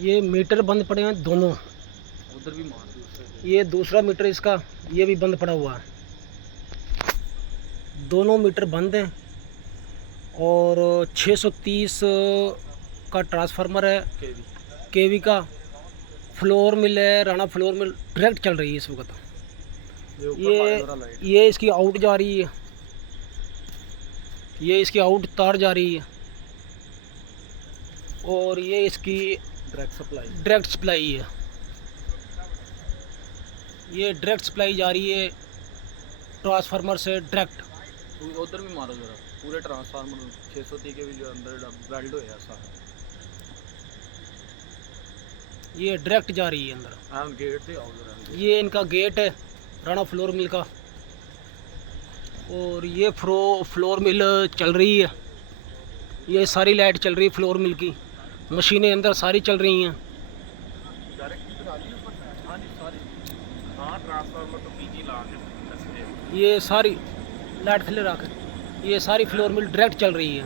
ये मीटर बंद पड़े हैं दोनों। उधर भी मार दूसरे। ये दूसरा मीटर इसका, ये भी बंद पड़ा हुआ है। दोनों मीटर बंद हैं और 630 का ट्रांसफार्मर है केवी का। फ्लोर मिल है, राणा फ्लोर मिल डायरेक्ट चल रही है इस वक्त। ये इसकी आउट जा रही है, ये इसकी आउट तार जा रही है और ये इसकी डायरेक्ट सप्लाई है। ये डायरेक्ट सप्लाई जा रही है ट्रांसफार्मर से डायरेक्ट। उधर भी मारो जरा, पूरे ट्रांसफार्मर 630 के भी जो अंदर वेल्ड होया सारा, ये डायरेक्ट जा रही है अंदर। गेट से आओ जरा। ये इनका गेट है राणा फ्लोर मिल का और ये फ्लोर मिल चल रही है। ये सारी लाइट चल रही है फ्लोर मिल की, मशीनें अंदर सारी चल रही हैं। ट्रांसफार्मर तो पीजी ला के ये सारी लाइट थले रख, ये सारी फ्लोर मिल डायरेक्ट चल रही है।